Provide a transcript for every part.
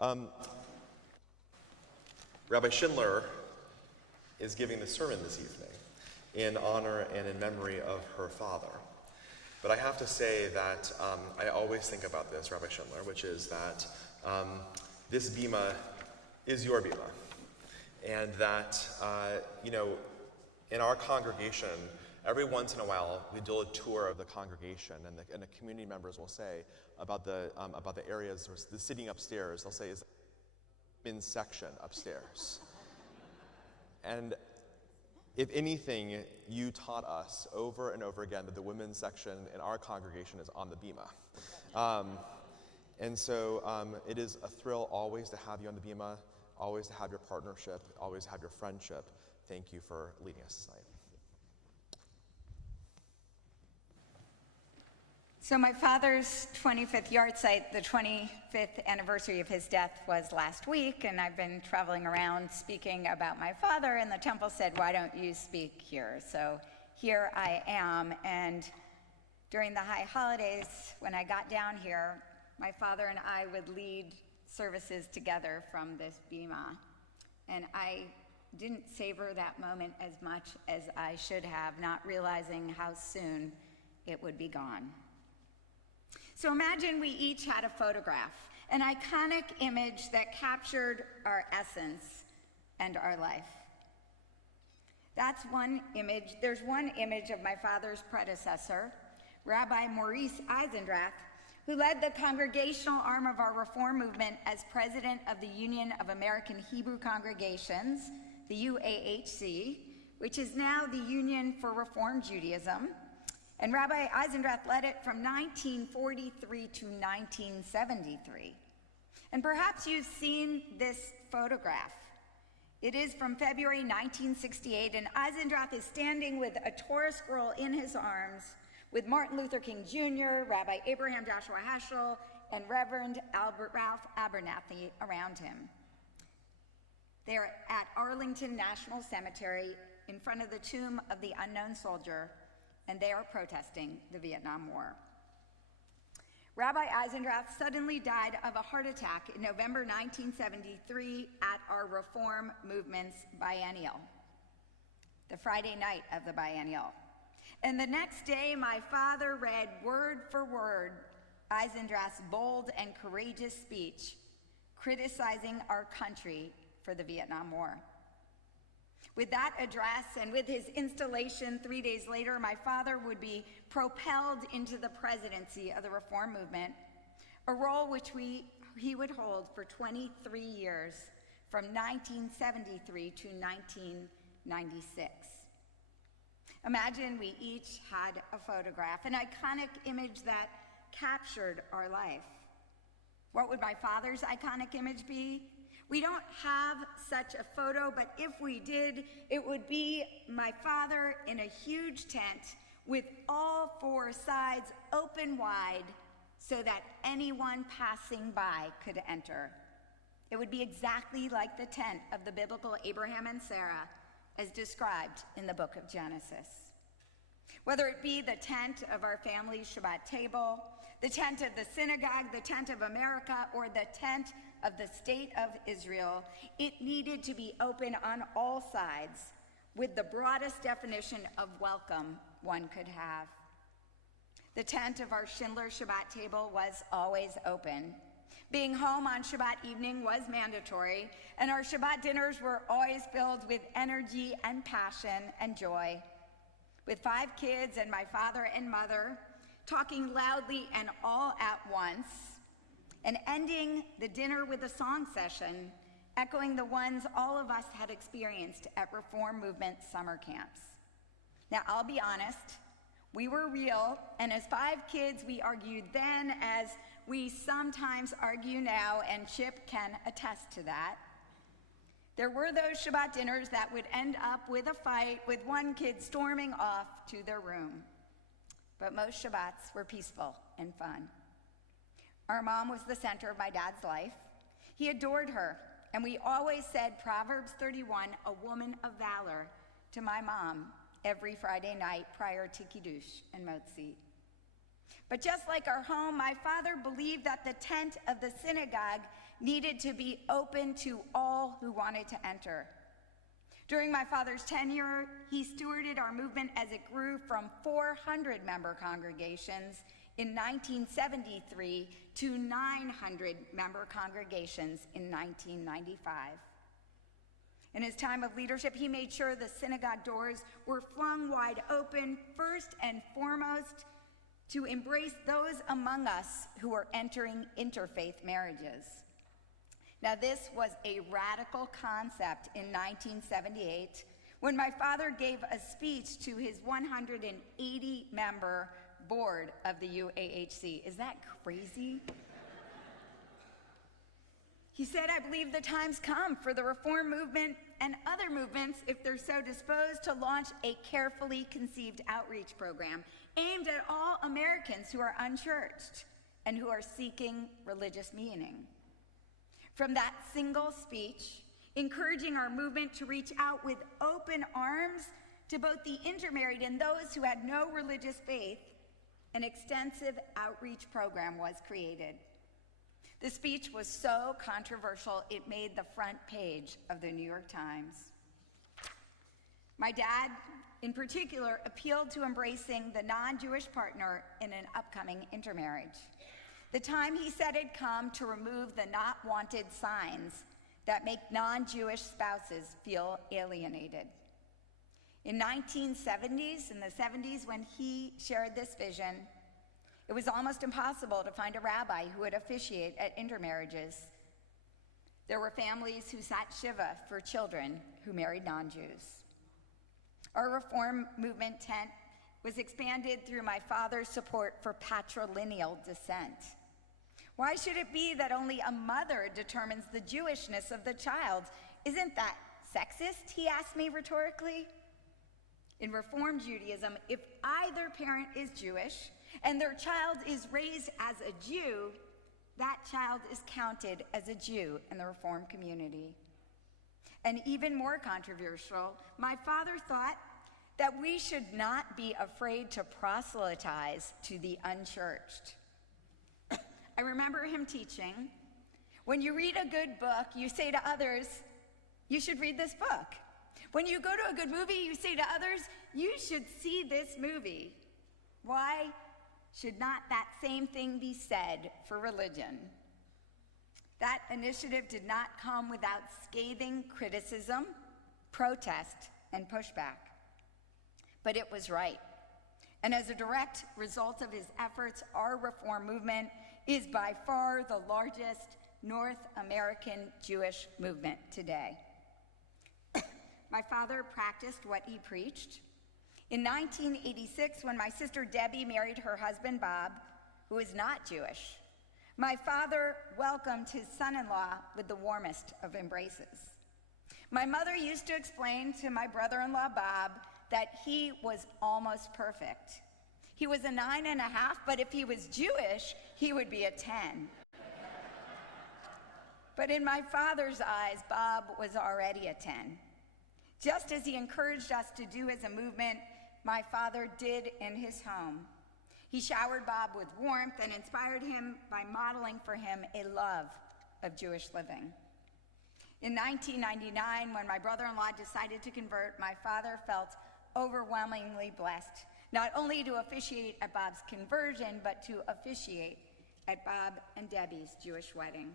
Rabbi Schindler is giving the sermon this evening in honor and in memory of her father. But I have to say that I always think about this, Rabbi Schindler, which is that this bima is your bima. And that, in our congregation, every once in a while, we do a tour of the congregation, and the community members will say about the areas, the sitting upstairs, they'll say, is the men's section upstairs. And if anything, you taught us over and over again that the women's section in our congregation is on the bima. And so it is a thrill always to have you on the bima, always to have your partnership, always to have your friendship. Thank you for leading us tonight. So my father's 25th Yahrzeit, the 25th anniversary of his death, was last week, and I've been traveling around speaking about my father, and the temple said, why don't you speak here? So here I am, and during the high holidays, when I got down here, my father and I would lead services together from this bima, and I didn't savor that moment as much as I should have, not realizing how soon it would be gone. So imagine we each had a photograph, an iconic image that captured our essence and our life. That's one image. There's one image of my father's predecessor, Rabbi Maurice Eisendrath, who led the congregational arm of our Reform movement as president of the Union of American Hebrew Congregations, the UAHC, which is now the Union for Reform Judaism. And Rabbi Eisendrath led it from 1943 to 1973. And perhaps you've seen this photograph. It is from February 1968, and Eisendrath is standing with a Torah scroll in his arms with Martin Luther King Jr., Rabbi Abraham Joshua Heschel, and Reverend Albert Ralph Abernathy around him. They're at Arlington National Cemetery in front of the tomb of the unknown soldier, and they are protesting the Vietnam War. Rabbi Eisendrath suddenly died of a heart attack in November 1973 at our Reform Movement's biennial, the Friday night of the biennial. And the next day, my father read word for word Eisendrath's bold and courageous speech criticizing our country for the Vietnam War. With that address and with his installation 3 days later, my father would be propelled into the presidency of the Reform Movement, a role which he would hold for 23 years, from 1973 to 1996. Imagine we each had a photograph, an iconic image that captured our life. What would my father's iconic image be? We don't have such a photo, but if we did, it would be my father in a huge tent with all four sides open wide so that anyone passing by could enter. It would be exactly like the tent of the biblical Abraham and Sarah as described in the book of Genesis. Whether it be the tent of our family's Shabbat table, the tent of the synagogue, the tent of America, or the tent of the state of Israel, it needed to be open on all sides with the broadest definition of welcome one could have. The tent of our Schindler Shabbat table was always open. Being home on Shabbat evening was mandatory, and our Shabbat dinners were always filled with energy and passion and joy. With 5 kids and my father and mother talking loudly and all at once, and ending the dinner with a song session, echoing the ones all of us had experienced at Reform Movement summer camps. Now, I'll be honest, we were real, and as 5 kids, we argued then as we sometimes argue now, and Chip can attest to that. There were those Shabbat dinners that would end up with a fight, with one kid storming off to their room. But most Shabbats were peaceful and fun. Our mom was the center of my dad's life. He adored her, and we always said Proverbs 31, a woman of valor, to my mom every Friday night prior to Kiddush and Motzi. But just like our home, my father believed that the tent of the synagogue needed to be open to all who wanted to enter. During my father's tenure, he stewarded our movement as it grew from 400-member congregations in 1973 to 900-member congregations in 1995. In his time of leadership, he made sure the synagogue doors were flung wide open, first and foremost, to embrace those among us who were entering interfaith marriages. Now, this was a radical concept in 1978 when my father gave a speech to his 180-member board of the UAHC. Is that crazy? He said, "I believe the time's come for the Reform movement and other movements, if they're so disposed, to launch a carefully conceived outreach program aimed at all Americans who are unchurched and who are seeking religious meaning." From that single speech, encouraging our movement to reach out with open arms to both the intermarried and those who had no religious faith, an extensive outreach program was created. The speech was so controversial, it made the front page of the New York Times. My dad, in particular, appealed to embracing the non-Jewish partner in an upcoming intermarriage. The time, he said, had come to remove the not wanted signs that make non-Jewish spouses feel alienated. In the 70s, when he shared this vision, it was almost impossible to find a rabbi who would officiate at intermarriages. There were families who sat Shiva for children who married non-Jews. Our Reform movement tent was expanded through my father's support for patrilineal descent. Why should it be that only a mother determines the Jewishness of the child? Isn't that sexist, he asked me rhetorically. In Reform Judaism, if either parent is Jewish and their child is raised as a Jew, that child is counted as a Jew in the Reform community. And even more controversial, my father thought that we should not be afraid to proselytize to the unchurched. I remember him teaching, when you read a good book, you say to others, you should read this book. When you go to a good movie, you say to others, you should see this movie. Why should not that same thing be said for religion? That initiative did not come without scathing criticism, protest, and pushback. But it was right. And as a direct result of his efforts, our Reform movement is by far the largest North American Jewish movement today. My father practiced what he preached. In 1986, when my sister Debbie married her husband Bob, who is not Jewish, my father welcomed his son-in-law with the warmest of embraces. My mother used to explain to my brother-in-law Bob that he was almost perfect. He was a 9.5, but if he was Jewish, he would be a 10. But in my father's eyes, Bob was already a 10. Just as he encouraged us to do as a movement, my father did in his home. He showered Bob with warmth and inspired him by modeling for him a love of Jewish living. In 1999, when my brother-in-law decided to convert, my father felt overwhelmingly blessed, not only to officiate at Bob's conversion, but to officiate at Bob and Debbie's Jewish wedding.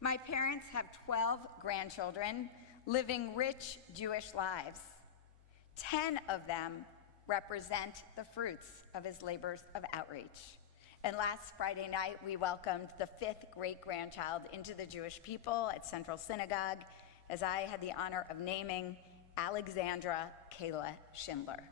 My parents have 12 grandchildren living rich Jewish lives. 10 of them represent the fruits of his labors of outreach. And last Friday night, we welcomed the 5th great-grandchild into the Jewish people at Central Synagogue, as I had the honor of naming Alexandra Kayla Schindler.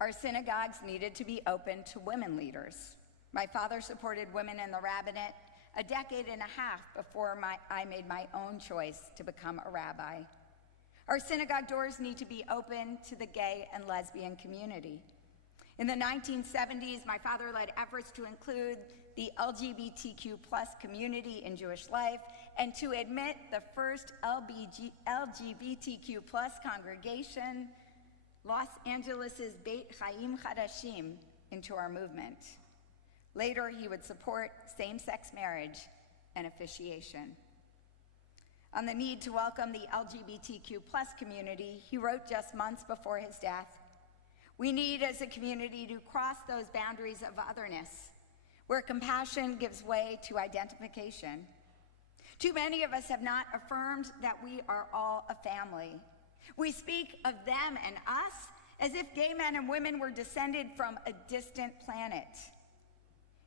Our synagogues needed to be open to women leaders. My father supported women in the rabbinate a decade and a half before I made my own choice to become a rabbi. Our synagogue doors need to be open to the gay and lesbian community. In the 1970s, my father led efforts to include the LGBTQ+ community in Jewish life and to admit the first LGBTQ+ congregation, Los Angeles' Beit Chaim Chadashim, into our movement. Later, he would support same-sex marriage and officiation. On the need to welcome the LGBTQ+ community, he wrote just months before his death, "We need as a community to cross those boundaries of otherness, where compassion gives way to identification. Too many of us have not affirmed that we are all a family. We speak of them and us as if gay men and women were descended from a distant planet.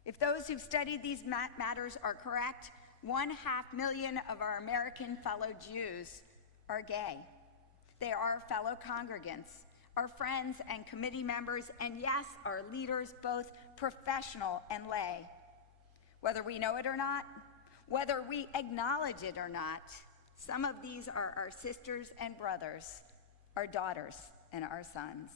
If those who've studied these matters are correct, 500,000 of our American fellow Jews are gay. They are our fellow congregants, our friends and committee members, and yes, our leaders, both professional and lay. Whether we know it or not, whether we acknowledge it or not, some of these are our sisters and brothers, our daughters and our sons."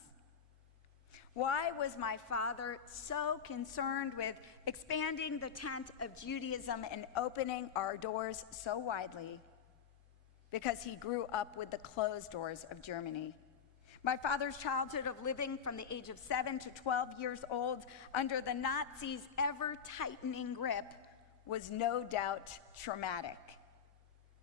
Why was my father so concerned with expanding the tent of Judaism and opening our doors so widely? Because he grew up with the closed doors of Germany. My father's childhood of living from the age of 7 to 12 years old under the Nazis' ever-tightening grip was no doubt traumatic.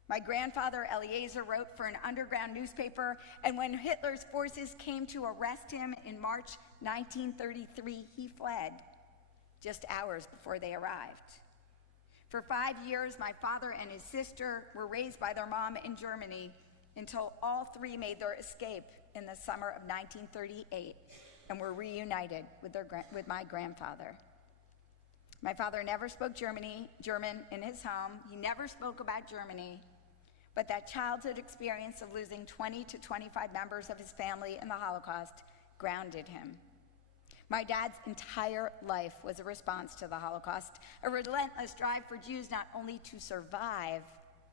My grandfather Eliezer wrote for an underground newspaper, and when Hitler's forces came to arrest him in March 1933, he fled just hours before they arrived. For 5 years, my father and his sister were raised by their mom in Germany until all three made their escape in the summer of 1938 and were reunited with my grandfather. My father never spoke German in his home. He never spoke about Germany. But that childhood experience of losing 20 to 25 members of his family in the Holocaust grounded him. My dad's entire life was a response to the Holocaust, a relentless drive for Jews not only to survive,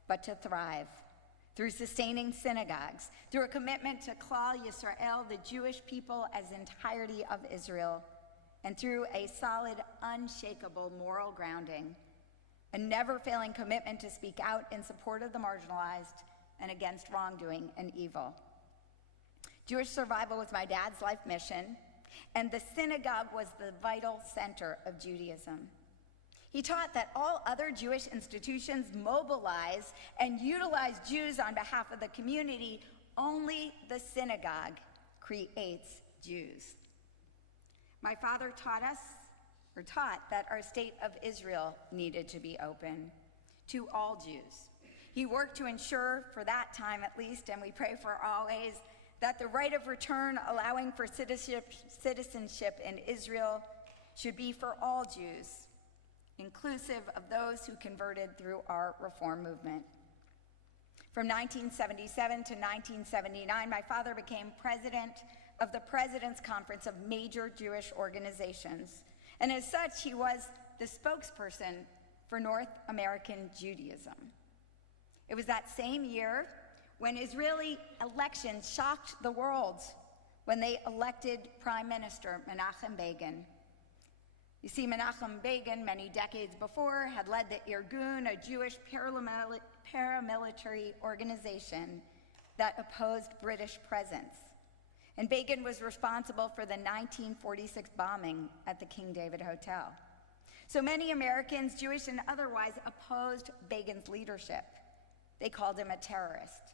but to thrive, through sustaining synagogues, through a commitment to Klal Yisrael, the Jewish people as entirety of Israel, and through a solid, unshakable moral grounding, a never-failing commitment to speak out in support of the marginalized and against wrongdoing and evil. Jewish survival was my dad's life mission, and the synagogue was the vital center of Judaism. He taught that all other Jewish institutions mobilize and utilize Jews on behalf of the community. Only the synagogue creates Jews. My father taught that our state of Israel needed to be open to all Jews. He worked to ensure, for that time at least, and we pray for always, that the right of return allowing for citizenship in Israel should be for all Jews, inclusive of those who converted through our reform movement. From 1977 to 1979, my father became president of the President's Conference of major Jewish organizations. And as such, he was the spokesperson for North American Judaism. It was that same year when Israeli elections shocked the world, when they elected Prime Minister Menachem Begin. You see, Menachem Begin, many decades before, had led the Irgun, a Jewish paramilitary organization that opposed British presence. And Begin was responsible for the 1946 bombing at the King David Hotel. So many Americans, Jewish and otherwise, opposed Begin's leadership. They called him a terrorist.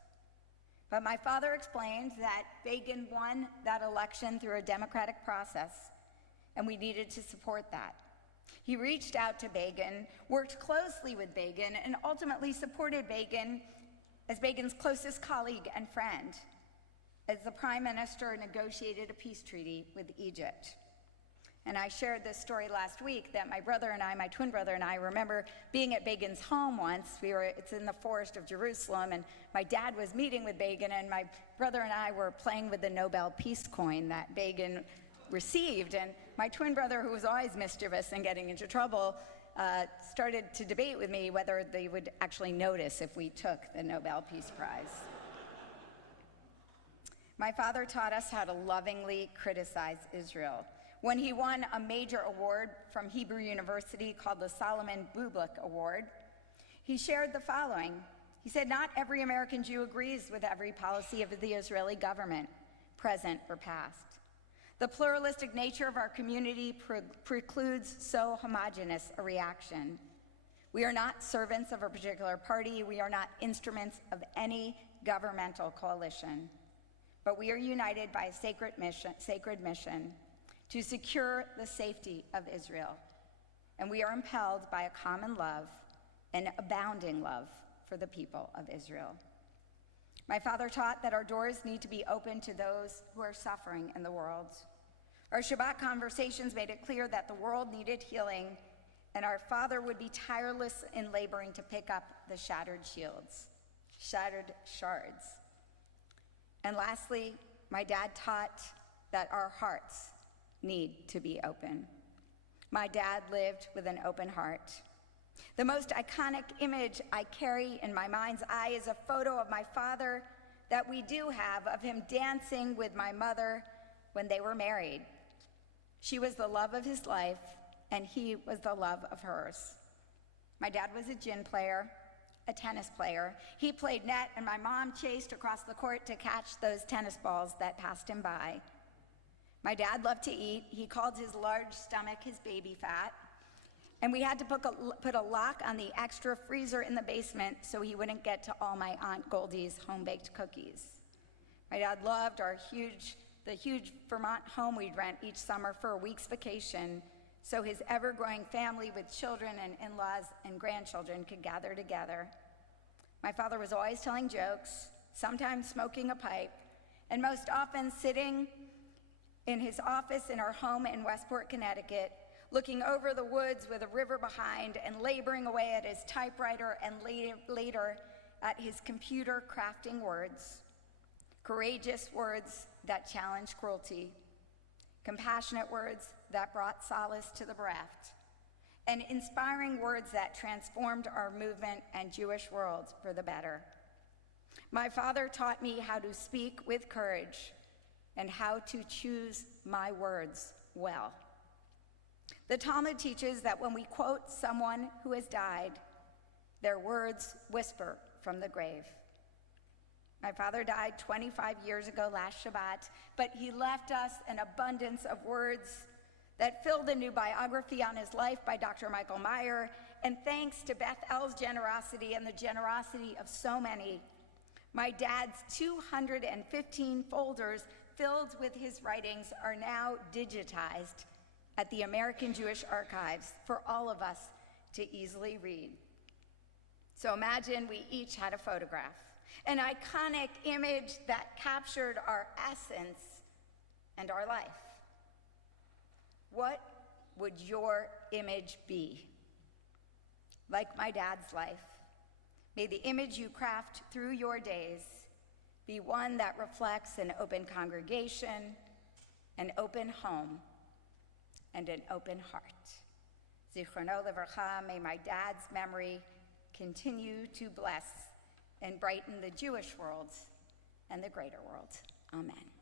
But my father explained that Begin won that election through a democratic process, and we needed to support that. He reached out to Begin, worked closely with Begin, and ultimately supported Begin as Begin's closest colleague and friend, as the Prime Minister negotiated a peace treaty with Egypt. And I shared this story last week that my twin brother and I, remember being at Begin's home once. It's in the forest of Jerusalem, and my dad was meeting with Begin, and my brother and I were playing with the Nobel Peace coin that Begin received. And my twin brother, who was always mischievous and getting into trouble, started to debate with me whether they would actually notice if we took the Nobel Peace Prize. My father taught us how to lovingly criticize Israel. When he won a major award from Hebrew University called the Solomon Bublik Award, he shared the following. He said, "Not every American Jew agrees with every policy of the Israeli government, present or past. The pluralistic nature of our community precludes so homogeneous a reaction. We are not servants of a particular party. We are not instruments of any governmental coalition. But we are united by a sacred mission to secure the safety of Israel. And we are impelled by a common love, an abounding love for the people of Israel. My father taught that our doors need to be open to those who are suffering in the world. Our Shabbat conversations made it clear that the world needed healing, and our father would be tireless in laboring to pick up the shattered shards. And lastly, my dad taught that our hearts need to be open. My dad lived with an open heart. The most iconic image I carry in my mind's eye is a photo of my father that we do have of him dancing with my mother when they were married. She was the love of his life, and he was the love of hers. My dad was a gin player, a tennis player. He played net, and my mom chased across the court to catch those tennis balls that passed him by. My dad loved to eat. He called his large stomach his baby fat. And we had to put a lock on the extra freezer in the basement so he wouldn't get to all my Aunt Goldie's home-baked cookies. My dad loved the huge Vermont home we'd rent each summer for a week's vacation so his ever-growing family with children and in-laws and grandchildren could gather together. My father was always telling jokes, sometimes smoking a pipe, and most often sitting in his office in our home in Westport, Connecticut, looking over the woods with a river behind and laboring away at his typewriter and later at his computer crafting words, courageous words that challenged cruelty, compassionate words that brought solace to the bereft, and inspiring words that transformed our movement and Jewish world for the better. My father taught me how to speak with courage and how to choose my words well. The Talmud teaches that when we quote someone who has died, their words whisper from the grave. My father died 25 years ago last Shabbat, but he left us an abundance of words that filled a new biography on his life by Dr. Michael Meyer, and thanks to Beth L's generosity and the generosity of so many, my dad's 215 folders filled with his writings are now digitized at the American Jewish Archives for all of us to easily read. So imagine we each had a photograph, an iconic image that captured our essence and our life. What would your image be? Like my dad's life, may the image you craft through your days be one that reflects an open congregation, an open home, and an open heart. Zichrono Livracha, may my dad's memory continue to bless and brighten the Jewish world and the greater world. Amen.